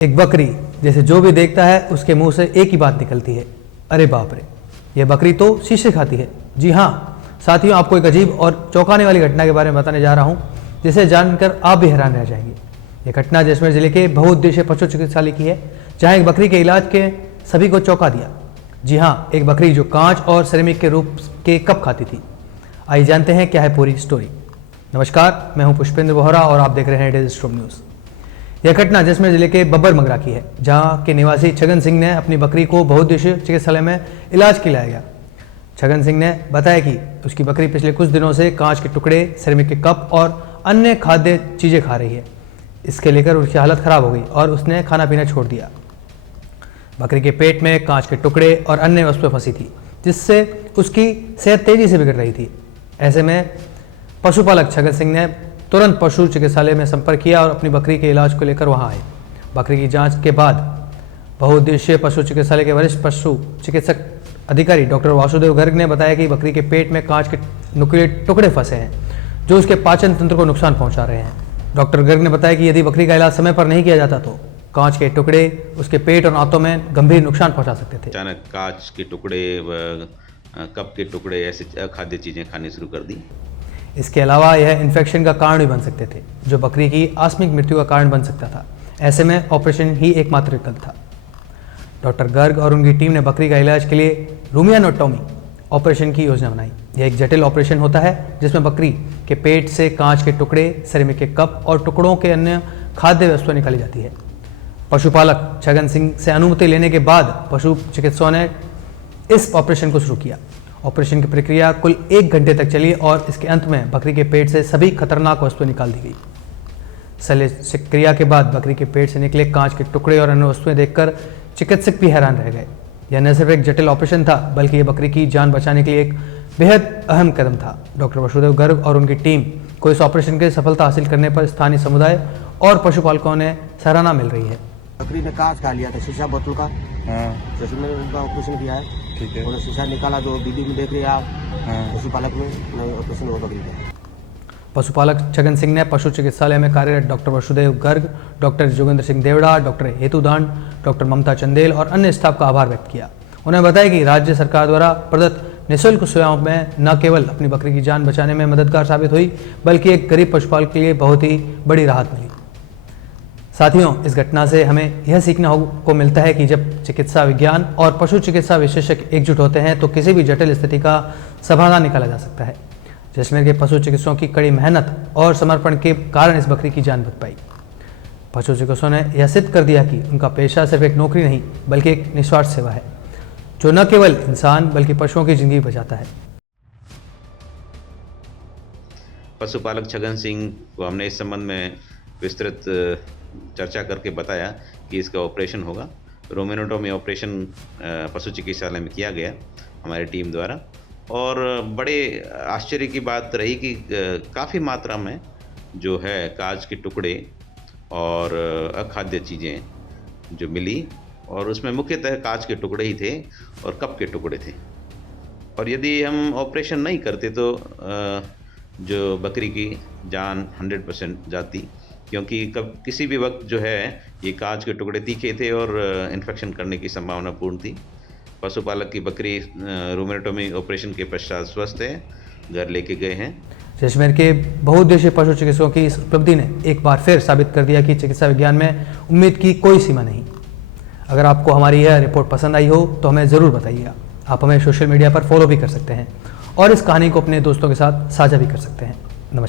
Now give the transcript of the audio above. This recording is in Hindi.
एक बकरी जैसे जो भी देखता है उसके मुंह से एक ही बात निकलती है, अरे बाप रे, यह बकरी तो शीशे खाती है। जी हाँ साथियों, आपको एक अजीब और चौंकाने वाली घटना के बारे में बताने जा रहा हूं, जिसे जानकर आप भी हैरान रह जाएंगे। यह घटना जैसलमेर जिले के बहुउद्देशीय पशु चिकित्सालय की है, जहां एक बकरी के इलाज के सभी को चौंका दिया। जी हाँ, एक बकरी जो कांच और सिरेमिक के रूप के कप खाती थी। आइए जानते हैं क्या है पूरी स्टोरी। नमस्कार, मैं हूं पुष्पेंद्र बोहरा और आप देख रहे हैं डेली स्ट्रोम न्यूज़। यह घटना जैसलमेर जिले के बब्बर मंगरा की है, जहां के निवासी छगन सिंह ने अपनी बकरी को बहुउद्देशीय चिकित्सालय में इलाज के लिए लाया गया। छगन सिंह ने बताया कि उसकी बकरी पिछले कुछ दिनों से कांच के टुकड़े, सिरेमिक के कप और अन्य खाद्य चीज़ें खा रही है। इसके लेकर उसकी हालत खराब हो गई और उसने खाना पीना छोड़ दिया। बकरी के पेट में कांच के टुकड़े और अन्य वस्तुएं फंसी थी, जिससे उसकी सेहत तेजी से बिगड़ रही थी। ऐसे में पशुपालक छगन सिंह ने तुरंत पशु चिकित्सालय में संपर्क किया और अपनी बकरी के इलाज को लेकर वहां आए। बकरी की जांच के बाद बहुउद्देशीय पशु चिकित्सालय के वरिष्ठ पशु चिकित्सक अधिकारी डॉक्टर वासुदेव गर्ग ने बताया कि बकरी के पेट में कांच के नुकीले टुकड़े फंसे हैं, जो उसके पाचन तंत्र को नुकसान पहुंचा रहे हैं। डॉक्टर गर्ग ने बताया कि यदि बकरी का इलाज समय पर नहीं किया जाता तो कांच के टुकड़े उसके पेट और आंतों में गंभीर नुकसान पहुंचा सकते थे। अचानक कांच के टुकड़े व कप के टुकड़े ऐसे अखाद्य चीज़ें खानी शुरू कर दी। इसके अलावा यह इन्फेक्शन का कारण भी बन सकते थे, जो बकरी की आकस्मिक मृत्यु का कारण बन सकता था। ऐसे में ऑपरेशन ही एकमात्र विकल्प था। डॉक्टर गर्ग और उनकी टीम ने बकरी का इलाज के लिए रूमियानोटॉमी ऑपरेशन की योजना बनाई। यह एक जटिल ऑपरेशन होता है जिसमें बकरी के पेट से कांच के टुकड़े, सिरेमिक के कप और टुकड़ों के अन्य खाद्य वस्तुएं निकाली जाती है। पशुपालक छगन सिंह से अनुमति लेने के बाद पशु चिकित्सकों ने इस ऑपरेशन को शुरू किया। ऑपरेशन की प्रक्रिया कुल 1 घंटे तक चली और इसके अंत में बकरी के पेट से सभी खतरनाक वस्तुएं निकाल दी गई। शल्य क्रिया के बाद बकरी के पेट से निकले कांच के टुकड़े और अन्य वस्तुएं देखकर चिकित्सक भी हैरान रह गए। यह न सिर्फ एक जटिल ऑपरेशन था, बल्कि यह बकरी की जान बचाने के लिए एक बेहद अहम कदम था। डॉक्टर वासुदेव गर्ग और उनकी टीम को इस ऑपरेशन की सफलता हासिल करने पर स्थानीय समुदाय और पशुपालकों ने सराहना मिल रही है। बकरी ने कांच खा लिया था, शीशा बोतल का। जैसे मैंने उनका ऑपरेशन किया है, ठीक है। उन्होंने शीशा निकाला, जो वीडियो में देख रहे हैं आप। पशुपालक में ऑपरेशन हुआ बकरी का। पशुपालक छगन सिंह ने पशु चिकित्सालय में कार्यरत doctor Vasudev Garg, doctor Jogendra Singh Devda, doctor Hetudan, doctor Mamta Chandel और अन्य स्टाफ का आभार व्यक्त किया। उन्होंने बताया कि राज्य सरकार द्वारा प्रदत्त निःशुल्क सेवाओं में न केवल अपनी बकरी की जान बचाने में मददगार साबित हुई, बल्कि एक गरीब पशुपालक के लिए बहुत ही बड़ी राहत मिली। साथियों, इस घटना से हमें यह सीखना को मिलता है कि जब चिकित्सा विज्ञान और पशु चिकित्सा विशेषज्ञ एकजुट होते हैं तो किसी भी जटिल स्थिति का समाधान निकाला जा सकता है। जैसलमेर के पशु चिकित्सकों की कड़ी मेहनत और समर्पण के कारण इस बकरी की जान बच पाई। पशु चिकित्सकों ने यह सिद्ध कर दिया कि उनका पेशा सिर्फ एक नौकरी नहीं, बल्कि एक निस्वार्थ सेवा है, जो न केवल इंसान बल्कि पशुओं की जिंदगी बचाता है। पशुपालक छगन सिंह को हमने इस संबंध में विस्तृत चर्चा करके बताया कि इसका ऑपरेशन होगा। रूमियानोटॉमी ऑपरेशन पशु चिकित्सालय में किया गया हमारी टीम द्वारा, और बड़े आश्चर्य की बात रही कि काफ़ी मात्रा में जो है कांच के टुकड़े और अखाद्य चीज़ें जो मिली, और उसमें मुख्यतः कांच के टुकड़े ही थे और कप के टुकड़े थे। और यदि हम ऑपरेशन नहीं करते तो जो बकरी की जान 100% जाती, क्योंकि किसी भी वक्त जो है ये कांच के टुकड़े तीखे थे और इन्फेक्शन करने की संभावना पूर्ण थी। पशुपालक की बकरी रूमियानोटॉमी ऑपरेशन के पश्चात स्वस्थ है, घर लेके गए हैं। जैसलमेर के बहुउद्देशीय पशु चिकित्सकों की इस उपलब्धि ने एक बार फिर साबित कर दिया कि चिकित्सा विज्ञान में उम्मीद की कोई सीमा नहीं। अगर आपको हमारी यह रिपोर्ट पसंद आई हो तो हमें ज़रूर बताइएगा। आप हमें सोशल मीडिया पर फॉलो भी कर सकते हैं और इस कहानी को अपने दोस्तों के साथ साझा भी कर सकते हैं। नमस्कार।